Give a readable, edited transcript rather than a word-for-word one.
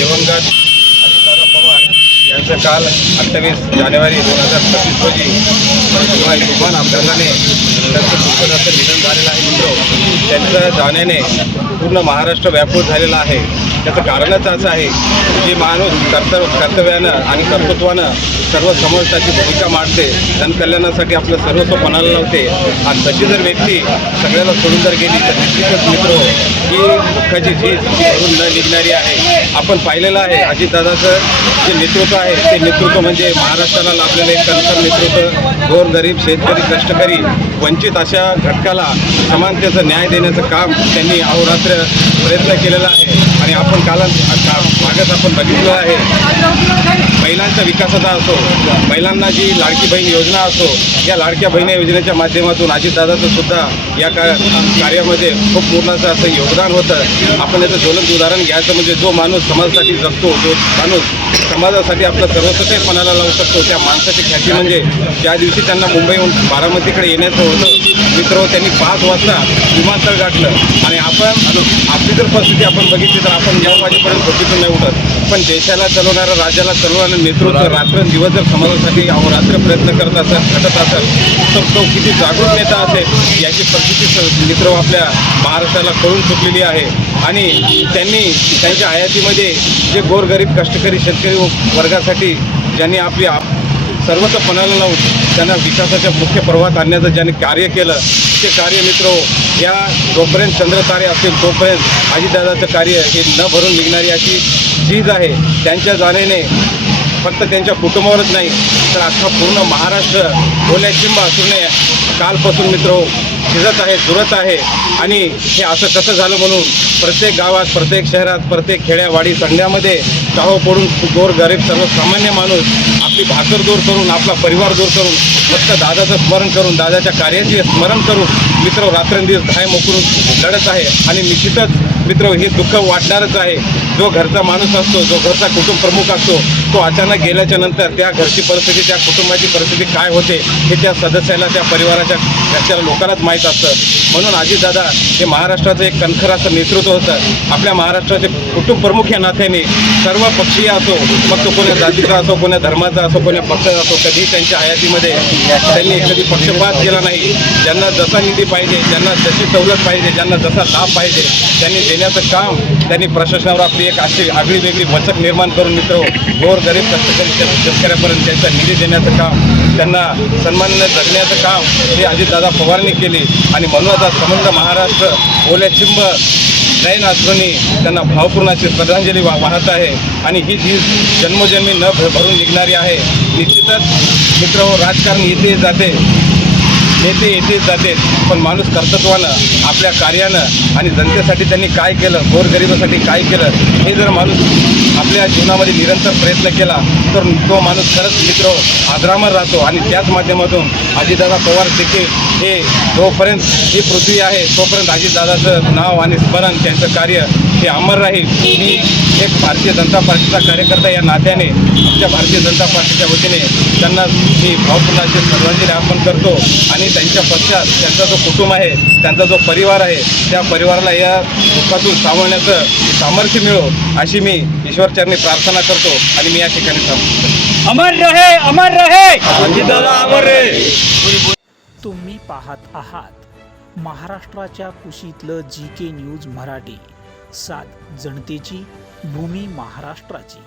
दिवंगत अजितदादा पवार यांचं काल 28 जानेवारी 2025 रोजी किंवा विमान अपघाताने त्यांचं दुःखद निधन झालेलं आहे. मित्र, त्यांच्या जाण्याने पूर्ण महाराष्ट्र व्यापूत झालेला आहे. त्याचं कारणच असं आहे की जे माणूस कर्तव्यानं आणि कर्तृत्वानं सर्व समाजाची भूमिका मांडते, जनकल्याणासाठी आपलं सर्वस्व पणाला लावते, आणि तशी जर व्यक्ती सगळ्याला सोडून जर गेली तर निश्चितच मित्र ही दुःखाची झीज भरून न निघणारी आहे. आपण पाहिलेलं आहे अजितदादाचं जे नेतृत्व आहे ते नेतृत्व म्हणजे महाराष्ट्राला लाभलेलं एक कणखर नेतृत्व. गोरगरीब, शेतकरी, कष्टकरी, वंचित अशा घटकाला समानतेचं न्याय देण्याचं काम त्यांनी अहोरात्र प्रयत्न केलेला आहे. आणि आपण मागच आपण बघितलं आहे, महिलांच्या विकासाचा असो, महिलांना जी लाडकी बहीण योजना असो, या लाडक्या बहीण योजनेच्या माध्यमातून अजितदादाचं सुद्धा या कार्यामध्ये खूप मोलाचं असं योगदान होतं. आपण याचं ज्वलंत उदाहरण घ्यायचं म्हणजे जो माणूस समाजासाठी जगतो, जो माणूस समाजासाठी आपलं सर्वस्व पणाला लावू शकतो, त्या माणसाची ख्याती म्हणजे ज्या दिवशी त्यांना मुंबईहून बारामतीकडे येण्याचं होतं मित्र, त्यांनी 5 वाजता विमानतळ गाठलं. आणि आपली जर परिस्थिती आपण बघितली तर आपण 9 वाजेपर्यंत झोपेतून नाही उठत, पण देशाला चालवणारं, राज्याला चालवणारं नेतृत्व रात्रंदिवस जर समाजासाठी अहोरात्र प्रयत्न करत असेल, घटत असेल, तर तो किती जागरूक नेता असेल याची परिस्थिती मित्र आपल्या महाराष्ट्राला कळून चुकलेली आहे. आणि त्यांनी त्यांच्या हयातीमध्ये जे गोरगरीब, कष्टकरी, शेतकरी वर्गासाठी ज्यांनी आपली सर्वच पणाला लावून त्यांना विकासाच्या मुख्य पर्वात आणण्याचं ज्यांनी कार्य केलं, ते कार्य मित्र या जोपर्यंत चंद्रतारे असतील तोपर्यंत अजितदादाचं कार्य हे न भरून निघणारी अशी चीज आहे. त्यांच्या जाण्याने फक्त त्यांच्या कुटुंबावरच नाही तर अख्खा पूर्ण महाराष्ट्र ओल्याचिंब असून कालपासून मित्र झिजत आहे, झुरत आहे. आणि हे असं कसं झालं म्हणून प्रत्येक गावात, प्रत्येक शहरात, प्रत्येक खेड्यावाडी संध्यामध्ये चाहो पडून गोरगरीब सर्वसामान्य माणूस आपली भाकर दूर करून, आपला परिवार दूर करून, फक्त दादाचं स्मरण करून, दादाच्या कार्याचे स्मरण करून मित्र रात्रंदिवस धाय मोकरून लढत आहे. आणि निश्चितच मित्र हे दुःख वाटणारच आहे. जो घरचा माणूस असतो, जो घरचा कुटुंब प्रमुख असतो, तो अचानक गेल्याच्या नंतर त्या घरची परिस्थिती, त्या कुटुंबाची परिस्थिती काय होते हे त्या सदस्याला, त्या परिवाराच्या घरच्याला लोकांनाच माहीत असतं. म्हणून अजितदादा हे महाराष्ट्राचं एक कणखर असं नेतृत्व होतं. आपल्या महाराष्ट्राचे कुटुंब प्रमुख या नात्याने सर्व पक्षीय असो, मग तो कोण्या जातीचा असो, कोण्या धर्माचा असो, कोण्या पक्षाचा असो, कधी त्यांच्या हयातीमध्ये त्यांनी कधी पक्षपात केला नाही. ज्यांना जसा निधी पाहिजे, ज्यांना जशी सवलत पाहिजे, ज्यांना जसा लाभ पाहिजे त्यांनी देण्याचं काम त्यांनी प्रशासनावर आपली एक अशी आगळी वेगळी वचक निर्माण करून मित्र गोरगरीब, कष्टकरी, शेतकऱ्यापर्यंत त्यांचा निधी देण्याचं काम, त्यांना सन्मानाने जगण्याचं काम हे अजितदादा पवारांनी केले. आणि म्हणूनच आज संबंध महाराष्ट्र ओल्याचिंब नयन अश्रूंनी त्यांना भावपूर्ण अशी श्रद्धांजली वाहत आहे. आणि ही जी जन्मोजन्मी न भरून निघणारी आहे. निश्चितच मित्र राजकारण येते जाते, नेते येतेच जाते, पण माणूस कर्तृत्वानं, आपल्या कार्यानं आणि जनतेसाठी त्यांनी काय केलं, गोरगरिबासाठी काय केलं हे जर माणूस आपल्या जीवनामध्ये निरंतर प्रयत्न केला तर तो माणूस खरंच मित्र आदरामर राहतो. आणि त्याच माध्यमातून अजितदादा पवार देखील हे जोपर्यंत ही पृथ्वी आहे तोपर्यंत अजितदादाचं नाव आणि स्मरण, त्यांचं कार्य हे अमर राहील. मी एक भारतीय जनता पार्टीचा कार्यकर्ता या नात्याने आमच्या भारतीय जनता पार्टीच्या वतीने त्यांना मी भावपूर्ण अशी श्रद्धांजली अर्पण करतो. आणि त्यांच्या पश्चात त्यांचा जो कुटुंब आहे, त्यांचा जो परिवार आहे, त्या परिवाराला या दुःखातून सावरण्याचं सामर्थ्य मिळो अशी मी ईश्वरचरणी प्रार्थना करतो. आणि मी या ठिकाणी थांबतो. अमर रहे, अमर रहे, अजितदादा अमर रहे. तुम्ही पाहत आहात महाराष्ट्राच्या कुशीतलं GK न्यूज मराठी, सात जनतेची, भूमी महाराष्ट्राची.